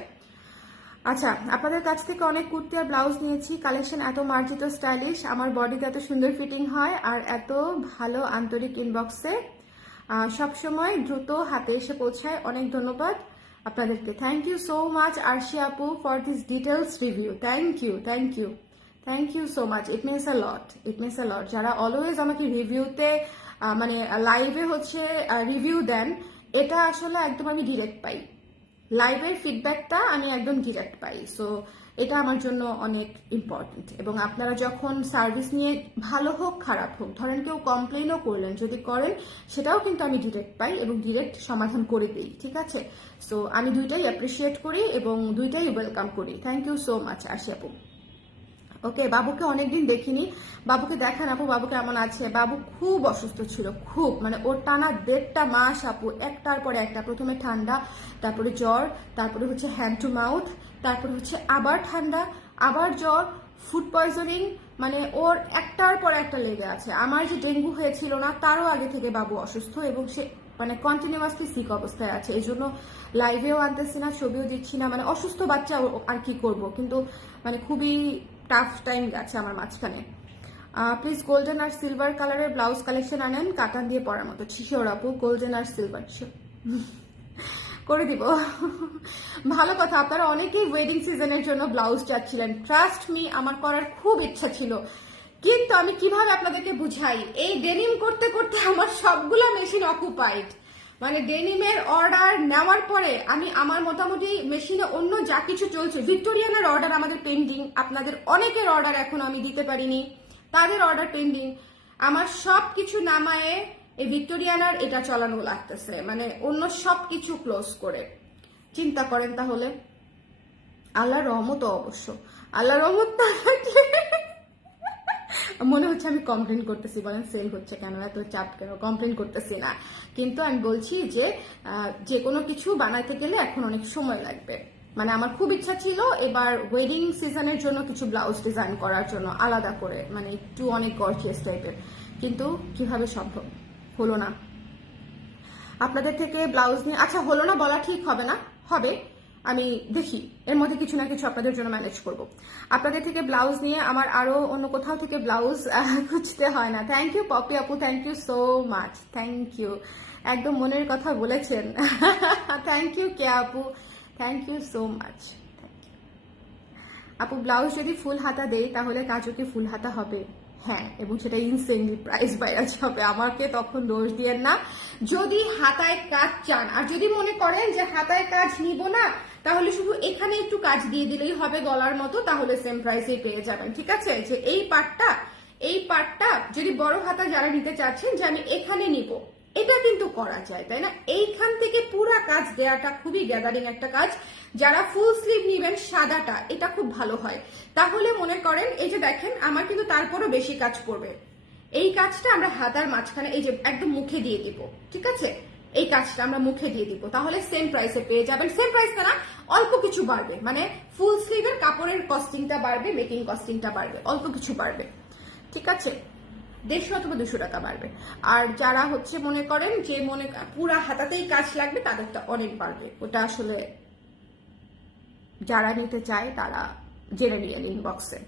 আচ্ছা, আপনাদের কাছ থেকে অনেক কুর্তি আর ব্লাউজ নিয়েছি। কালেকশন এত মার্জিত, স্টাইলিশ, আমার বডিতে এত সুন্দর ফিটিং হয়, আর এত ভালো আন্তরিক ইনবক্সে সবসময় দ্রুত হাতে এসে পৌঁছায়। অনেক ধন্যবাদ আপনাদেরকে। Thank you so much Arshi আপু for this details review. Thank you, thank you, thank you so much. It means a lot, it means a lot. যারা অলওয়েজ আমাকে রিভিউতে মানে লাইভে হচ্ছে রিভিউ দেন, এটা আসলে একদম আমি ডিরেক্ট পাই। লাইভের ফিডব্যাকটা আমি একদম ডিরেক্ট পাই। সো এটা আমার জন্য অনেক ইম্পর্টেন্ট। এবং আপনারা যখন সার্ভিস নিয়ে, ভালো হোক খারাপ হোক, ধরেন কেউ কমপ্লেনও করলেন, যদি করেন সেটাও কিন্তু আমি ডিরেক্ট পাই এবং ডিরেক্ট সমাধান করে দিই। ঠিক আছে, সো আমি দুইটাই অ্যাপ্রিসিয়েট করি এবং দুইটাই ওয়েলকাম করি। থ্যাংক ইউ সো মাচ আশি আপু। ওকে, বাবুকে অনেকদিন দেখিনি, বাবুকে দেখান আপু, বাবু কেমন আছে? বাবু খুব অসুস্থ ছিল, খুব, মানে ওর টানা 1.5 মাস আপু, একটার পরে একটা, প্রথমে ঠান্ডা, তারপরে জ্বর, তারপরে হচ্ছে হ্যান্ড টু মাউথ, তারপরে হচ্ছে আবার ঠান্ডা, আবার জ্বর, ফুড পয়জনিং, মানে ওর একটার পর একটা লেগে আছে। আমার যে ডেঙ্গু হয়েছিল না, তারও আগে থেকে বাবু অসুস্থ এবং সে মানে কন্টিনিউয়াসলি সিক অবস্থায় আছে। এই জন্য লাইভেও আনতেছি না, ছবিও দিচ্ছি না, মানে অসুস্থ বাচ্চা আর কি করব, কিন্তু মানে খুবই টাফ টাইম গেছে আমার মাঝখানে। প্লিজ গোল্ডেন আর সিলভার কালারের ব্লাউজ কালেকশন আনেন, কাটান দিয়ে পরার মতো। শিওর আপু, গোল্ডেন আর সিলভার করে দিব। ভালো কথা, আপনারা অনেকেই ওয়েডিং সিজনের জন্য ব্লাউজ চাচ্ছিলেন। ট্রাস্ট মি, আমার করার খুব ইচ্ছা ছিল, কিন্তু আমি কিভাবে আপনাদেরকে বুঝাই, এই ডেনিম করতে করতে আমার সবগুলা মেশিন অকুপাইড। মানে ডেনিমের অর্ডার নেওয়ার পরে আমি আমার মোটামুটি মেশিনে অন্য যা কিছু চলছে, ভিক্টোরিয়ানের অর্ডার আমাদের পেন্ডিং, আপনাদের অনেকের অর্ডার এখনো আমি দিতে পারিনি, তাদের অর্ডার পেন্ডিং, আমার সব কিছু নামায়ে এই ভিক্টোরিয়ানার এটা চালানো লাগতেছে, মানে অন্য সব কিছু ক্লোজ করে। চিন্তা করেন তাহলে, আল্লাহর রহমত অবশ্য, আল্লাহর রহমত না থাকলে মনে হচ্ছে আমি কমপ্লেন করতেছি, বলেন সেল হচ্ছে কেন, এত চাপ কেন, কমপ্লেন করতেছি না, কিন্তু আমি বলছি যে কোনো কিছু বানাইতে গেলে এখন অনেক সময় লাগবে। মানে আমার খুব ইচ্ছা ছিল এবার ওয়েডিং সিজনের জন্য কিছু ব্লাউজ ডিজাইন করার জন্য আলাদা করে, মানে একটু অনেক গর্জিয়াস টাইপের, কিন্তু কিভাবে সম্ভব হলো না। আপনাদের থেকে ব্লাউজ নিয়ে, আচ্ছা হলো না বলা ঠিক হবে না, হবে, আমি দেখি এর মধ্যে কিছু না কিছু আপনাদের জন্য ম্যানেজ করব। আপনাদের থেকে ব্লাউজ নিয়ে আমার আরো অন্য কোথাও থেকে ব্লাউজ খুঁজতে হয় না। থ্যাংক ইউ পপি আপু, thank you so much, thank you, একদম মনের কথা বলেছেন। থ্যাংক ইউ কে আপু, থ্যাংক ইউ সো মাচ। আপু ব্লাউজ যদি ফুল হাতা দেই তাহলে কাজও কি ফুল হাতা হবে? হ্যাঁ, এবং সেটা ইনসেন্টলি প্রাইস বাইরে হবে, আমাকে তখন দোষ দিয়েন না। যদি হাতায় কাজ চান, আর যদি মনে করেন যে হাতায় কাজ নিব না, তাহলে শুধু এখানে একটু কাজ দিয়ে দিলেই হবে গলার মতো, তাহলে সেম প্রাইসে পেয়ে যাবেন। ঠিক আছে, যে এই পার্টটা যদি বড় হাতা যারা নিতে চাচ্ছেন যে আমি এখানে নিব, এটা কিন্তু করা যায়, তাই না? এইখান থেকে পুরা কাজ দেওয়াটা খুবই গ্যাদারিং একটা কাজ। যারা ফুল স্লিভ নিবেন সাদাটা, এটা খুব ভালো হয়। তাহলে মনে করেন এই যে দেখেন, আমার কিন্তু তারপরও বেশি কাজ পড়বে। এই কাজটা আমরা হাতার মাঝখানে এই যে একদম মুখে দিয়ে দিব, ঠিক আছে? এই কাজটা আমরা মুখে দিয়ে দিব, তাহলে সেম প্রাইসে পেয়ে যাবেন। সেম প্রাইস না, অল্প কিছু বাড়বে, মানে ফুল স্লিভের কাপড়ের কস্টিংটা বাড়বে, মেকিং কস্টিংটা বাড়বে, অল্প কিছু বাড়বে। ঠিক আছে, 150 অথবা 200 টাকা বাড়বে। আর যারা হচ্ছে মনে করেন যে পুরা হাতাতেই কাজ লাগবে, তাদেরটা অনেক বাড়বে। ওটা আসলে যারা নিতে চায় তারা জেনে নিয়ে ইনবক্সে।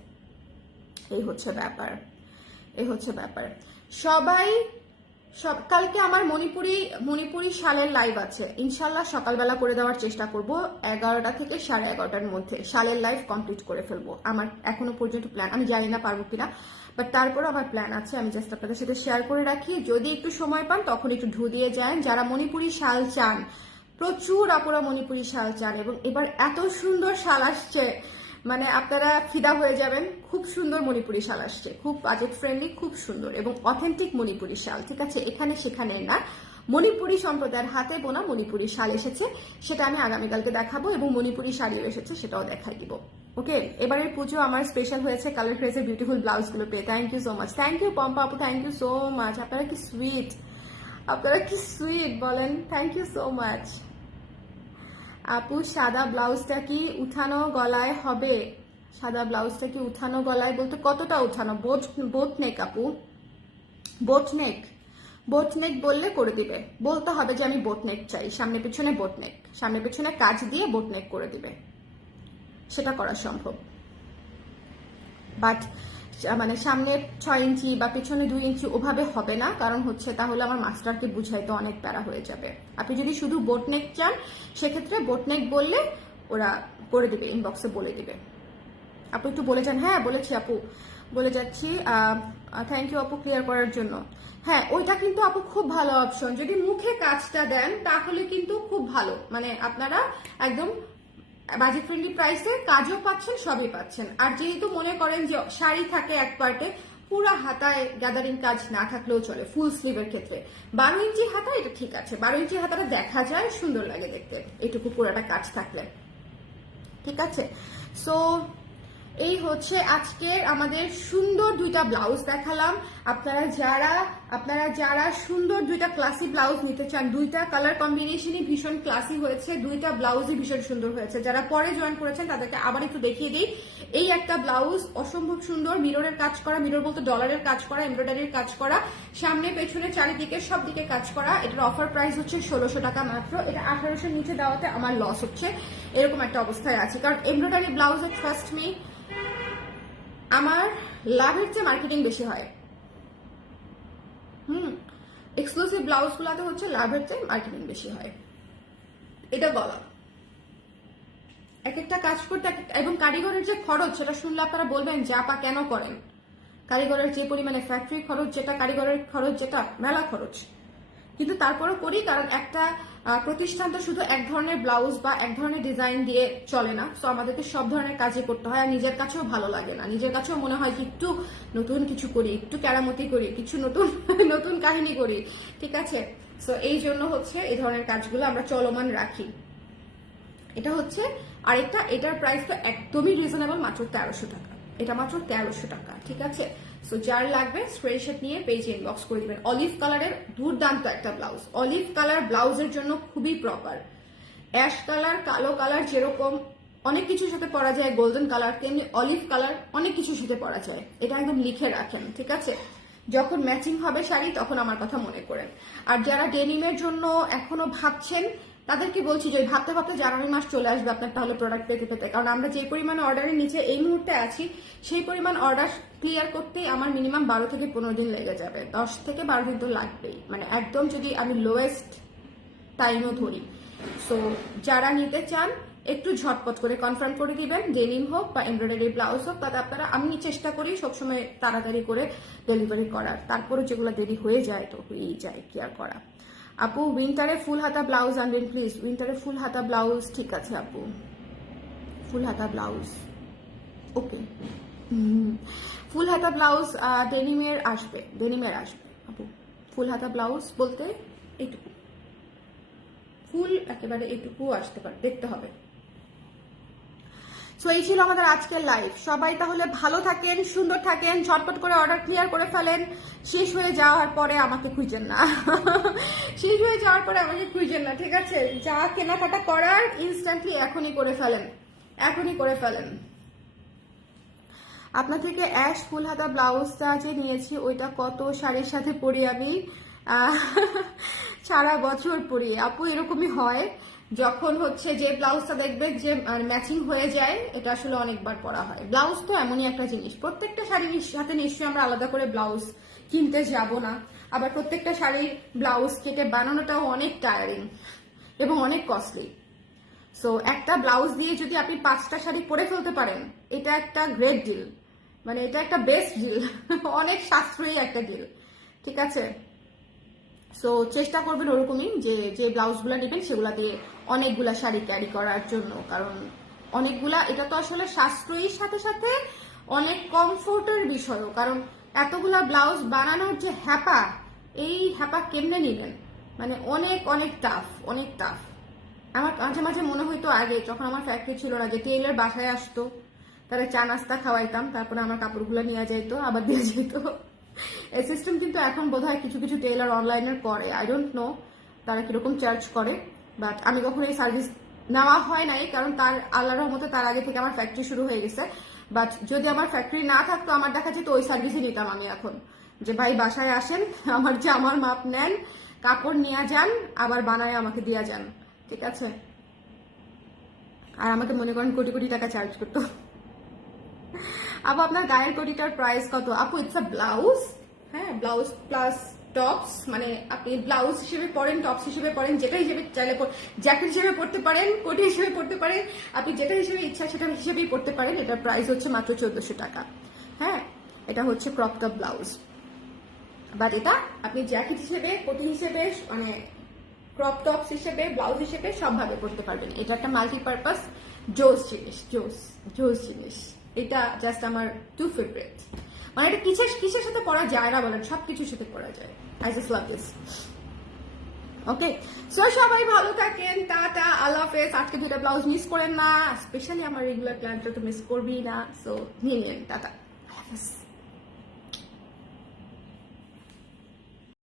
এই হচ্ছে ব্যাপার, এই হচ্ছে ব্যাপার। কালকে আমার মণিপুরি শালের লাইভ আছে, ইনশাল্লাহ সকালবেলা করে দেওয়ার চেষ্টা করব 11টা থেকে 11:30টার মধ্যে শালের লাইভ কমপ্লিট করে ফেলবো। আমার এখনো পর্যন্ত প্ল্যান, আমি জানি না পারবো কিনা, বাট তারপরে আমার প্ল্যান আছে, আমি জাস্ট আপনাদের সাথে শেয়ার করে রাখি। যদি একটু সময় পান তখন একটু ঢু দিয়ে যান। যারা মণিপুরি শাল চান, প্রচুর আপুরা মণিপুরি শাল চান, এবং এবার এত সুন্দর শাল আসছে, মানে আপনারা ফিদা হয়ে যাবেন। খুব সুন্দর মণিপুরি শাল আসছে, খুব বাজেট ফ্রেন্ডলি, খুব সুন্দর এবং অথেন্টিক মণিপুরি শাল, ঠিক আছে? এখানে সেখানে না, মণিপুরি সম্প্রদায়ের হাতে বোনা মণিপুরি শাল এসেছে, সেটা আমি আগামীকালকে দেখাবো, এবং মণিপুরি শাড়িও এসেছে, সেটাও দেখাই দিব। ওকে, এবারের পুজো আমার স্পেশাল হয়েছে কালার ক্রেজের বিউটিফুল ব্লাউজগুলো পেয়ে। Thank you so much, thank you Pompa আপু, থ্যাংক ইউ সো মাচ। আপনারা কি সুইট বলেন, থ্যাংক ইউ সো মাচ। আপু সাদা ব্লাউজটা কি উঠানো গলায় হবে? সাদা ব্লাউজটা কি উঠানো গলায় বলতে কতটা উঠানো? বোট নেক আপু, বোট নেক বললে করে দিবে। বলতে হবে যে আমি বোট নেক চাই, সামনে পিছনে বোট নেক, সামনে পিছনে কাজ দিয়ে বোট নেক করে দিবে, সেটা করা সম্ভব। বাট মানে সামনে 6 ইঞ্চি বা পিছনে 2 ইঞ্চি ওভাবে হবে না, কারণ হচ্ছে তাহলে আমার মাস্টারকে বুঝাইতে অনেক প্যারা হয়ে যাবে। আপনি যদি শুধু বোটনেক চান, সেক্ষেত্রে বোটনেক বললে ওরা করে দিবে, ইনবক্সে বলে দিবে। আপু একটু বলে যান। হ্যাঁ বলেছি আপু, বলে যাচ্ছি। থ্যাংক ইউ আপু ক্লিয়ার করার জন্য। হ্যাঁ, ওইটা কিন্তু আপু খুব ভালো অপশন, যদি মুখে কাজটা দেন তাহলে কিন্তু খুব ভালো, মানে আপনারা একদম বাজেট ফ্রেন্ডলি প্রাইসে কাজও পাচ্ছেন, সবই পাচ্ছেন। আর যেহেতু মনে করেন যে শাড়ি থাকে এক পার্টে, পুরো হাতায় গ্যাদারিং কাজ না থাকলেও চলে, ফুল স্লিভের ক্ষেত্রে 12 ইঞ্চি হাতা এটা ঠিক আছে, 12 ইঞ্চি হাতাটা দেখা যায়, সুন্দর লাগে দেখতে, এটুকু পুরোটা কাজ থাকলে, ঠিক আছে? সো এই হচ্ছে আজকের আমাদের সুন্দর 2টা ব্লাউজ দেখালাম। আপনারা যারা সুন্দর 2টা ক্লাসি ব্লাউজ নিতে চান, 2টা কালার কম্বিনেশনই ভীষণ ক্লাসি হয়েছে, 2টা ব্লাউজই ভীষণ সুন্দর হয়েছে। যারা পরে জয়েন করেছেন তাদেরকে আবার একটু দেখিয়ে দিই। এই একটা ব্লাউজ অসম্ভব সুন্দর, মিররের কাজ করা, মিরর বলতে ডলারের কাজ করা, এমব্রয়ডারির কাজ করা, সামনে পেছনে চারিদিকে সব দিকে কাজ করা। এটার অফার প্রাইস হচ্ছে 1600 টাকা মাত্র। এটা 1800 নিচে দেওয়াতে আমার লস হচ্ছে, এরকম একটা অবস্থায় আছে, কারণ এমব্রয়ডারি ব্লাউজে ট্রাস্ট মি আমার লাভের চেয়ে মার্কেটিং বেশি হয়। এক্সক্লুসিভ ব্লাউজ গুলাতে হচ্ছে লাভের চেয়ে মার্কেটিং বেশি হয়। এটা গলা এক একটা কাজ করতে, এবং কারিগরের যে খরচ, সেটা শুনলে আপনারা বলবেন যে আপা কেন করেন? কারিগরের যে পরিমাণে ফ্যাক্টরি খরচ, যেটা কারিগরের খরচ, যেটা মেলা খরচ, কিন্তু তারপরও করি, কারণ একটা প্রতিষ্ঠান তো শুধু এক ধরনের ব্লাউজ বা এক ধরনের ডিজাইন দিয়ে চলে না। তো আমাদেরকে সব ধরনের কাজই করতে হয়, আর নিজের কাছেও ভালো লাগে না, নিজের কাছেও মনে হয় কি একটু নতুন কিছু করি, একটু কেরামতি করি, কিছু নতুন নতুন কাহিনী করি, ঠিক আছে? সো এই জন্য হচ্ছে এই ধরনের কাজগুলো আমরা চলমান রাখি। এটা হচ্ছে আরেকটা, এটার প্রাইস তো একদমই রিজনেবল, মাত্র 1300 টাকা। এটা মাত্র 1300 টাকা, ঠিক আছে? সো যার লাগবে স্ক্রিনশট নিয়ে পেজে ইনবক্স করে দিবেন। অলিভ কালারের দুর্দান্ত একটা ব্লাউজ, অলিভ কালার ব্লাউজের জন্য খুবই প্রপার। অ্যাশ কালার, কালো কালার যেরকম অনেক কিছুর সাথে পরা যায়, গোল্ডেন কালার, তেমনি অলিভ কালার অনেক কিছুর সাথে পরা যায়। এটা একদম লিখে রাখেন, ঠিক আছে? যখন ম্যাচিং হবে শাড়ি তখন আমার কথা মনে করেন। আর যারা ডেনিমের জন্য এখনো ভাবছেন, তাদেরকে বলছি যে ভাবতে ভাবতে জানুয়ারি মাস চলে আসবে আপনার তাহলে প্রোডাক্ট পেতে পেতে, কারণ আমরা যে পরিমাণ অর্ডারের নিচে এই মুহূর্তে আছি, সেই পরিমাণ অর্ডার ক্লিয়ার করতে আমার মিনিমাম 12 থেকে 15 দিন লেগে যাবে। 10 থেকে 12 দিন তো লাগবেই, মানে একদম যদি আমি লোয়েস্ট টাইমও ধরি। সো যারা নিতে চান একটু ঝটপট করে কনফার্ম করে দিবেন, ডেনিম হোক বা এমব্রয়ডারি ব্লাউজ হোক, তাতে আপনারা, আমি চেষ্টা করি সবসময় তাড়াতাড়ি করে ডেলিভারি করার, তারপরে যেগুলো দেরি হয়ে যায় তো হয়েই যায়, কি আর করা। আপু উইন্টারে ফুল হাতা ব্লাউজ আনবেন প্লিজ। উইন্টারে ফুল হাতা ব্লাউজ, ঠিক আছে আপু, ফুল হাতা ব্লাউজ ওকে। ফুল হাতা ব্লাউজ ডেনিমের আসবে আপু। ফুল হাতা ব্লাউজ বলতে এইটুকু, ফুল একেবারে এইটুকু আসতে পারে, দেখতে হবে। সো এই ছিল আমাদের আজকের লাইভ। সবাই তাহলে ভালো থাকেন, সুন্দর থাকেন, ঝটপট করে অর্ডার ক্লিয়ার করে ফেলেন। শেষ হয়ে যাওয়ার পরে আমাকে খুঁজেন না, শেষ হয়ে যাওয়ার পরে আমাকে খুঁজেন না, ঠিক আছে? যা কেনাকাটা করার ইনস্ট্যান্টলি এখনই করে ফেলেন, এখনই করে ফেলেন। আপনার থেকে অ্যাশ ফুল হাতা ব্লাউজটা যে নিয়েছি, ওইটা কত শাড়ির সাথে পরি আমি? সারা বছর পরি আপু। এরকমই হয়, যখন হচ্ছে যে ব্লাউজটা দেখবে যে ম্যাচিং হয়ে যায়, এটা আসলে অনেকবার পরা হয়। ব্লাউজ তো এমনই একটা জিনিস, প্রত্যেকটা শাড়ির সাথে নিশ্চয়ই আমরা আলাদা করে ব্লাউজ কিনতে যাব না। আবার প্রত্যেকটা শাড়ির ব্লাউজ কেটে বানানোটাও অনেক টায়ারিং এবং অনেক কস্টলি। সো একটা ব্লাউজ দিয়ে যদি আপনি 5টা শাড়ি পরে ফেলতে পারেন, এটা একটা গ্রেট ডিল, মানে এটা একটা বেস্ট ডিল, অনেক সাশ্রয়ী একটা ডিল, ঠিক আছে। সো চেষ্টা করবেন ওরকমই যে যে ব্লাউজগুলো নেবেন সেগুলা দিয়ে অনেকগুলা শাড়ি ক্যারি করার জন্য, কারণ অনেকগুলা, এটা তো আসলে সাশ্রয়ীর সাথে সাথে অনেক কমফোর্টের বিষয়ও, কারণ এতগুলা ব্লাউজ বানানোর যে হ্যাপা, এই হ্যাপা কেমনে নিলেন, মানে অনেক অনেক টাফ, অনেক টাফ। আমার মাঝে মাঝে মনে হইতো আগে যখন আমার ফ্যাক্টরি ছিল না, যে টেইলার বাসায় আসতো, তারা চা নাস্তা খাওয়াইতাম, তারপরে আমার কাপড়গুলো নিয়ে যাইতো, আবার দিয়ে যেত। এই সিস্টেম কিন্তু এখন বোধহয় কিছু কিছু টেইলার অনলাইনে করে, আই ডোন্ট নো তারা কিরকম চার্জ করে, বাট আমি কখনো এই সার্ভিস নেওয়া হয় নাই, কারণ তার আল্লাহর রহমতে তার আগে থেকে আমার ফ্যাক্টরি শুরু হয়ে গেছে। বাট যদি আমার ফ্যাক্টরি না থাকতো, আমার দেখা যেত ওই সার্ভিসই নিতাম আমি এখন, যে ভাই বাসায় আসেন, আমার জামার মাপ নেন, কাপড় নিয়ে যান, আবার বানায় আমাকে দিয়ে যান, ঠিক আছে। আর আমাকে মনে করেন কোটি কোটি টাকা চার্জ করতো। আপু আপনার গায়ের কোটিটার প্রাইস কত? আপু ইটস আ ব্লাউজ, হ্যাঁ, ব্লাউজ প্লাস টপস, মানে আপনি ব্লাউজ হিসেবে পরেন, টপস হিসেবে পরেন, যেটা হিসেবে চাইলে জ্যাকেট হিসেবে পড়তে পারেন, কোটি হিসেবে পড়তে পারেন, আপনি যেটা হিসেবে ইচ্ছা সেটা হিসেবেই পড়তে পারেন। এটার প্রাইস হচ্ছে মাত্র 1400 টাকা। হ্যাঁ, এটা হচ্ছে ক্রপ টপ ব্লাউজ, বাট এটা আপনি জ্যাকেট হিসেবে, কোটি হিসেবে, মানে ক্রপ টপস হিসেবে, ব্লাউজ হিসেবে সবভাবে পড়তে পারবেন। এটা একটা মাল্টিপারপাস জোস জিনিস, জোস জিনিস। এটা জাস্ট আমার টু ফেভারিট, মানে এটা কিসের সাথে পরা যায় না বলেন, সবকিছুর সাথে পরা যায়। I just love this. Okay, so সবাই ভালো থাকেন, টাটা, আল্লাহ হাফেজ। আজকে 2টা ব্লাউজ মিস করেন না, স্পেশালি আমার রেগুলার ক্লায়েন্টরা তো মিস করবেই না। সো নিয়ে নিন, টাটা, আল্লাহ হাফেজ।